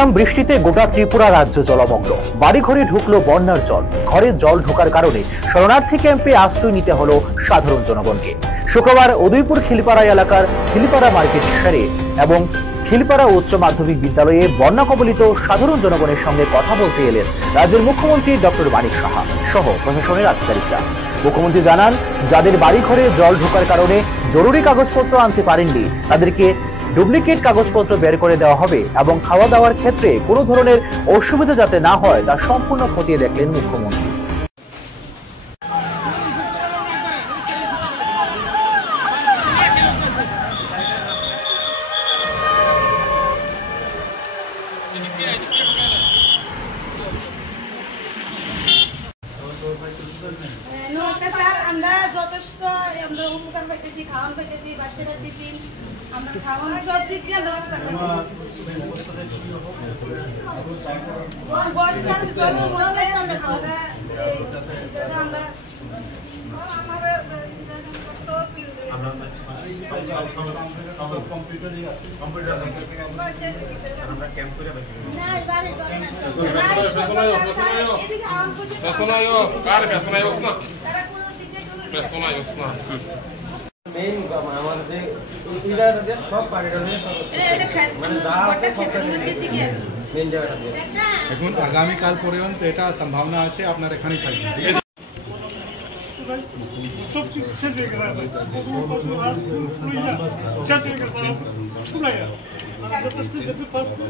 ঝিমসাম বৃষ্টিতে গোটা ত্রিপুরা রাজ্য জলমগ্ন। বাড়িঘরে ঢুকলো বন্যার জল। ঘরে জল ঢোকার কারণে শরণার্থী ক্যাম্পে আশ্রয় নিতে হলো সাধারণ জনগণকে। শুক্রবার উদয়পুর খিলপাড়া এলাকার খিলপাড়া মার্কেট সেরে এবং খিলপাড়া উচ্চ মাধ্যমিক বিদ্যালয়ে বন্যা কবলিত সাধারণ জনগণের সঙ্গে কথা বলতে এলেন রাজ্যের মুখ্যমন্ত্রী ডক্টর মানিক সাহা সহ প্রশাসনের আধিকারিকরা। মুখ্যমন্ত্রী জানান, যাদের বাড়িঘরে জল ঢোকার কারণে জরুরি কাগজপত্র আনতে পারেননি তাদেরকে ডুপ্লিকেট কাগজপত্র বের করে দেওয়া হবে এবং খাওয়া দাওয়ার ক্ষেত্রে কোনো ধরনের অসুবিধা যাতে না হয় তা সম্পূর্ণ খতিয়ে দেখলেন মুখ্যমন্ত্রী। আমরা যথেষ্ট আমরা উপকার পাইতেছি, খাওয়ান পাইতেছি, বাচ্চারা টিফিন আমরা খাওয়ান সব দিক দিয়ে আমরা এখন আগামীকাল পর্যন্ত এটা সম্ভাবনা আছে আপনার এখানে থাকবে। সব কিছু শেষ হয়ে গেছে, যথেষ্ট যেতে পারছি।